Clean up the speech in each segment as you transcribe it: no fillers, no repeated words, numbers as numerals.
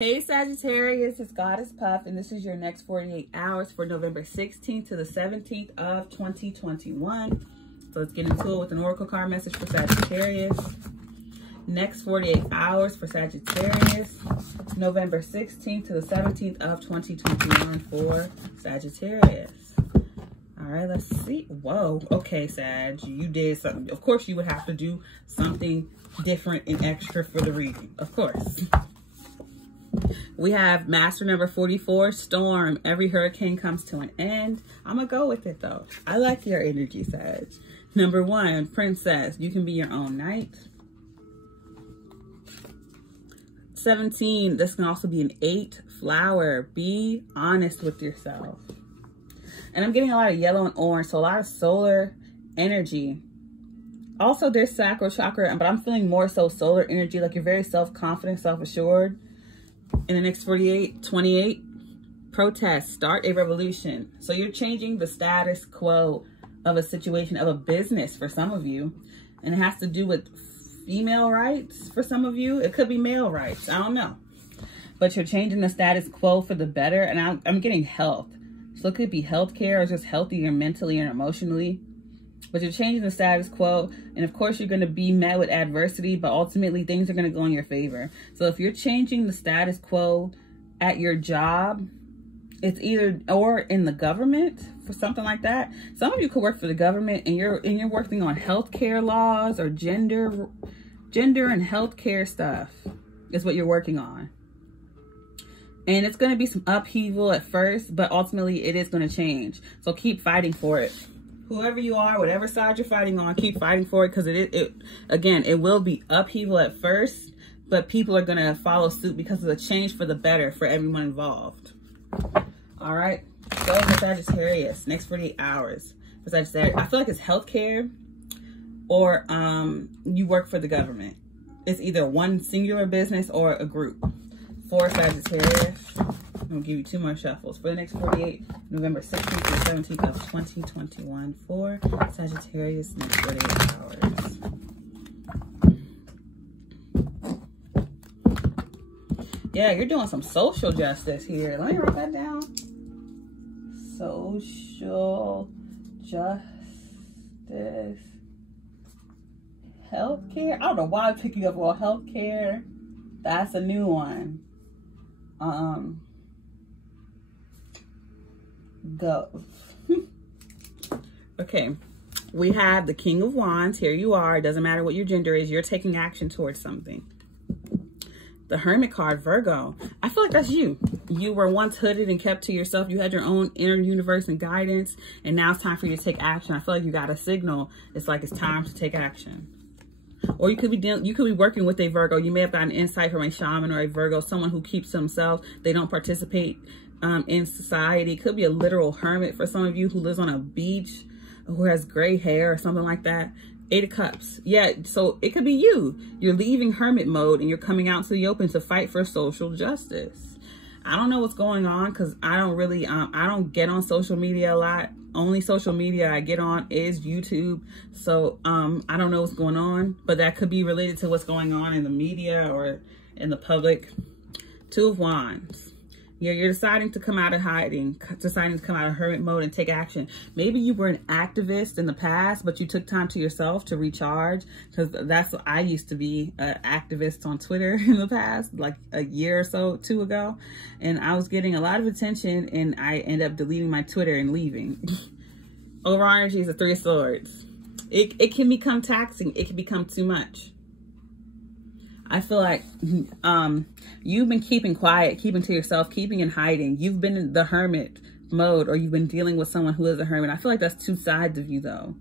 Hey Sagittarius, it's Goddess Puff, and this is your next 48 hours for November 16th to the 17th of 2021. So let's get into it with an oracle card message for Sagittarius. Next 48 hours for Sagittarius, November 16th to the 17th of 2021 for Sagittarius. All right, let's see. Whoa, okay, Sag, you did something. Of course, you would have to do something different and extra for the reading, of course. We have master number 44, storm. Every hurricane comes to an end. I'm going to go with it, though. I like your energy, Sag. Number 1, princess. You can be your own knight. 17, this can also be an 8, flower. Be honest with yourself. And I'm getting a lot of yellow and orange, so a lot of solar energy. Also, there's sacral chakra, but I'm feeling more so solar energy, like you're very self-confident, self-assured. In the next 28, protest, start a revolution. So you're changing the status quo of a situation, of a business for some of you. And it has to do with female rights for some of you. It could be male rights. I don't know. But you're changing the status quo for the better. And I'm getting health. So it could be healthcare or just healthier mentally and emotionally. But you're changing the status quo. And of course, you're going to be met with adversity, but ultimately things are going to go in your favor. So if you're changing the status quo at your job, it's either or in the government for something like that. Some of you could work for the government and you're working on healthcare laws or gender and healthcare stuff is what you're working on. And it's going to be some upheaval at first, but ultimately it is going to change. So keep fighting for it. Whoever you are, whatever side you're fighting on, keep fighting for it, because it will be upheaval at first, but people are going to follow suit because of the change for the better for everyone involved. All right, go for Sagittarius. Next 48 hours for Sagittarius. I feel like it's healthcare or you work for the government. It's either one singular business or a group. For Sagittarius, I'm going to give you 2 more shuffles. For the next 48, November 16th to 17th of 2021 for Sagittarius, next 48 hours. Yeah, you're doing some social justice here. Let me write that down. Social justice. Healthcare. I don't know why I'm picking up all healthcare. That's a new one. Go. Okay, we have the King of Wands. Here you are. It doesn't matter what your gender is. You're taking action towards something. The Hermit card, Virgo. I feel like that's you. You were once hooded and kept to yourself. You had your own inner universe and guidance, and now it's time for you to take action. I feel like you got a signal. It's like it's time to take action. Or you could be working with a Virgo. You may have gotten insight from a shaman or a Virgo, someone who keeps to themselves. They don't participate in society. It could be a literal hermit for some of you who lives on a beach, who has gray hair or something like that. 8 of Cups. Yeah, so it could be you. You're leaving hermit mode and you're coming out to the open to fight for social justice. I don't know what's going on because I don't really, I don't get on social media a lot. Only social media I get on is YouTube. So I don't know what's going on, but that could be related to what's going on in the media or in the public. 2 of Wands. You're deciding to come out of hiding, deciding to come out of hermit mode and take action. Maybe you were an activist in the past, but you took time to yourself to recharge, because that's what I used to be, an activist on Twitter in the past, like a year or so, 2 ago. And I was getting a lot of attention and I ended up deleting my Twitter and leaving. Overall energy is a 3 of Swords. It can become taxing. It can become too much. I feel like you've been keeping quiet, keeping to yourself, keeping in hiding. You've been in the hermit mode, or you've been dealing with someone who is a hermit. I feel like that's 2 sides of you, though.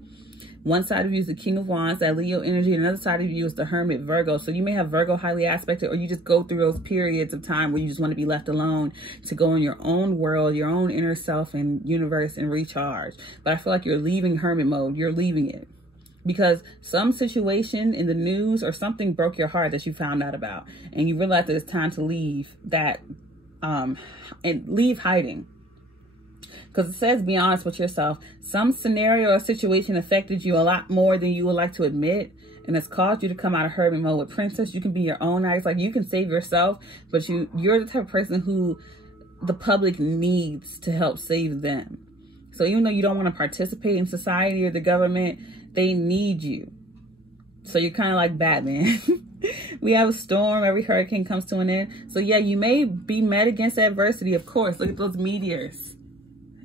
One side of you is the King of Wands, that Leo energy, and another side of you is the hermit, Virgo. So you may have Virgo highly aspected, or you just go through those periods of time where you just want to be left alone to go in your own world, your own inner self and universe and recharge. But I feel like you're leaving hermit mode. You're leaving it. Because some situation in the news or something broke your heart that you found out about, and you realize that it's time to leave that and leave hiding. Because it says, be honest with yourself. Some scenario or situation affected you a lot more than you would like to admit, And it's caused you to come out of hermit mode. With Princess, you can be your own artist. Like, you can save yourself, but you're the type of person who the public needs to help save them. So even though you don't want to participate in society or the government, they need you. So you're kind of like Batman. We have a storm. Every hurricane comes to an end. So yeah, you may be met against adversity, of course. Look at those meteors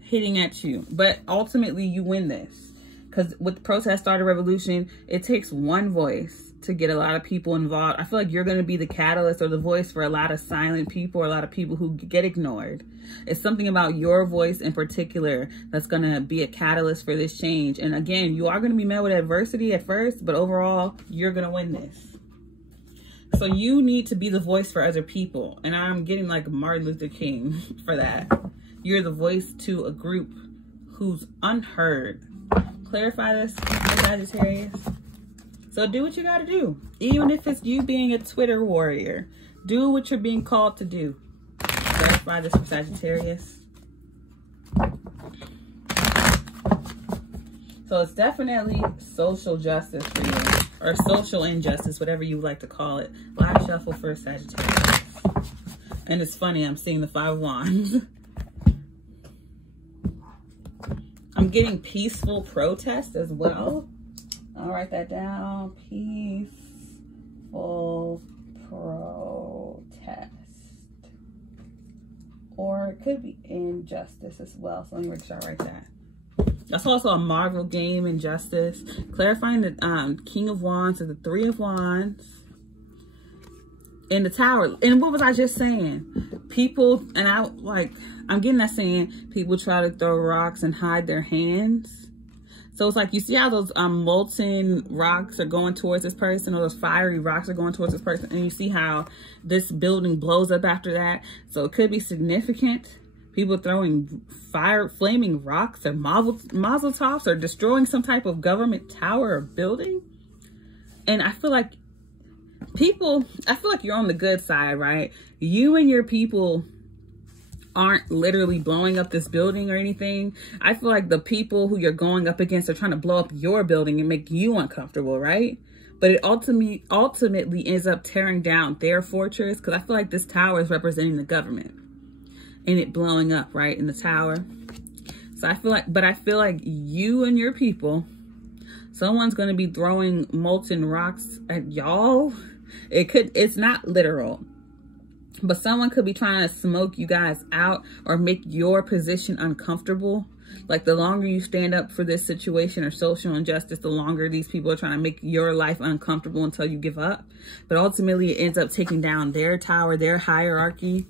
hitting at you. But ultimately, you win this. Because with the protest started revolution, it takes one voice to get a lot of people involved. I feel like you're going to be the catalyst or the voice for a lot of silent people, or a lot of people who get ignored. It's something about your voice in particular that's going to be a catalyst for this change. And again, you are going to be met with adversity at first, but overall, you're going to win this. So you need to be the voice for other people. And I'm getting like Martin Luther King for that. You're the voice to a group who's unheard. Clarify this, Sagittarius. So do what you got to do. Even if it's you being a Twitter warrior. Do what you're being called to do. Clarify this for Sagittarius. So it's definitely social justice for you. Or social injustice, whatever you would like to call it. Live shuffle for Sagittarius. And it's funny, I'm seeing the 5 of Wands. I'm getting peaceful protest as well. I'll write that down. Peaceful protest. Or it could be injustice as well. So let me make sure I write that. That's also a Marvel game, Injustice. Clarifying the King of Wands to the 3 of Wands. In the Tower. And what was I just saying? People, and I'm getting that saying, people try to throw rocks and hide their hands. So it's like, you see how those molten rocks are going towards this person, or those fiery rocks are going towards this person, and you see how this building blows up after that. So it could be significant. People throwing flaming rocks or mazel tops, or destroying some type of government tower or building. And I feel like you're on the good side, right? You and your people aren't literally blowing up this building or anything. I feel like the people who you're going up against are trying to blow up your building and make you uncomfortable, right? But it ultimately ends up tearing down their fortress, because I feel like this tower is representing the government and it blowing up, right, in the tower. So I feel like you and your people, someone's going to be throwing molten rocks at y'all. It's not literal, but someone could be trying to smoke you guys out or make your position uncomfortable. Like, the longer you stand up for this situation or social injustice, the longer these people are trying to make your life uncomfortable until you give up. But ultimately, it ends up taking down their tower, their hierarchy.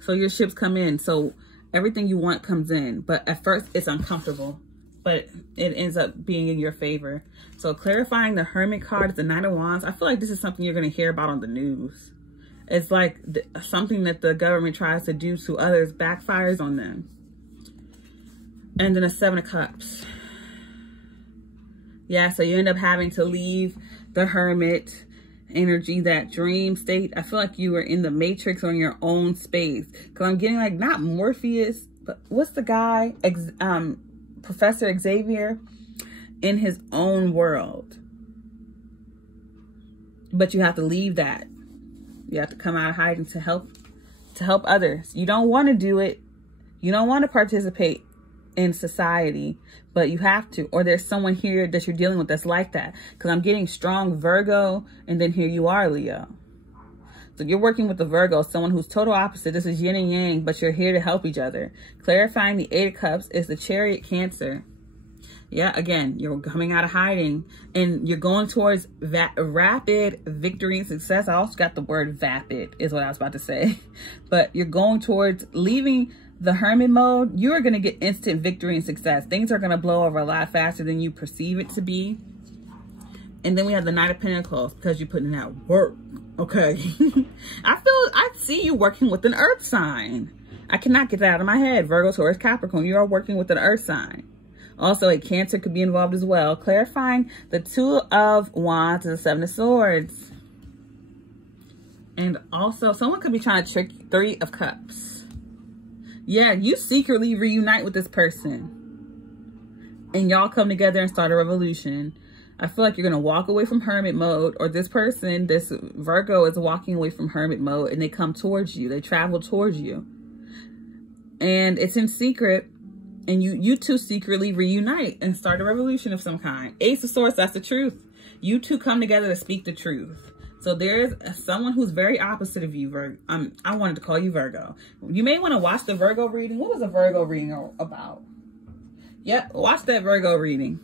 So your ships come in. So everything you want comes in. But at first, it's uncomfortable. But it ends up being in your favor. So clarifying the Hermit card, the Knight of Wands. I feel like this is something you're going to hear about on the news. It's like something that the government tries to do to others backfires on them. And then a 7 of Cups. Yeah, so you end up having to leave the Hermit energy, that dream state. I feel like you were in the Matrix or in your own space. Because I'm getting like, not Morpheus, but what's the guy? Professor Xavier, in his own world. But you have to leave that. You have to come out of hiding to help others. You don't want to do it. You don't want to participate in society, but you have to. Or there's someone here that you're dealing with that's like that. Because I'm getting strong Virgo, and then here you are, Leo. So you're working with the Virgo, someone who's total opposite. This is yin and yang, but you're here to help each other. Clarifying the 8 of Cups is the Chariot, Cancer. Yeah, again, you're coming out of hiding and you're going towards rapid victory and success. I also got the word vapid is what I was about to say. But you're going towards leaving the Hermit mode. You are going to get instant victory and success. Things are going to blow over a lot faster than you perceive it to be. And then we have the Knight of Pentacles, because you're putting out work. Okay. I see you working with an earth sign. I cannot get that out of my head. Virgo, Taurus, Capricorn. You are working with an earth sign. Also, a Cancer could be involved as well. Clarifying the 2 of Wands and the 7 of Swords. And also, someone could be trying to trick 3 of Cups. Yeah, you secretly reunite with this person. And y'all come together and start a revolution. I feel like you're going to walk away from hermit mode, or this person, this Virgo, is walking away from hermit mode, and they come towards you. They travel towards you. And it's in secret, and you two secretly reunite and start a revolution of some kind. Ace of Swords, that's the truth. You two come together to speak the truth. So there's someone who's very opposite of you, Virgo. I wanted to call you Virgo. You may want to watch the Virgo reading. What was a Virgo reading about? Yep, watch that Virgo reading.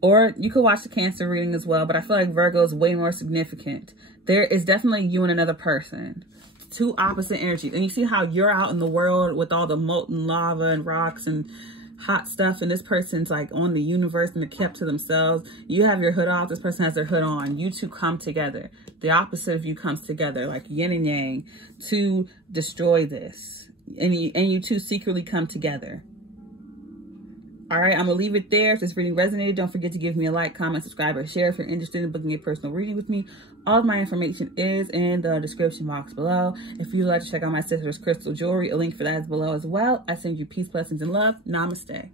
Or you could watch the Cancer reading as well, but I feel like Virgo is way more significant. There is definitely you and another person. Two opposite energies. And you see how you're out in the world with all the molten lava and rocks and hot stuff, and this person's like on the universe and they're kept to themselves. You have your hood off, this person has their hood on. You two come together. The opposite of you comes together, like yin and yang, to destroy this. And you two secretly come together. All right, I'm going to leave it there. If this reading resonated, don't forget to give me a like, comment, subscribe, or share if you're interested in booking a personal reading with me. All of my information is in the description box below. If you'd like to check out my sister's crystal jewelry, a link for that is below as well. I send you peace, blessings, and love. Namaste.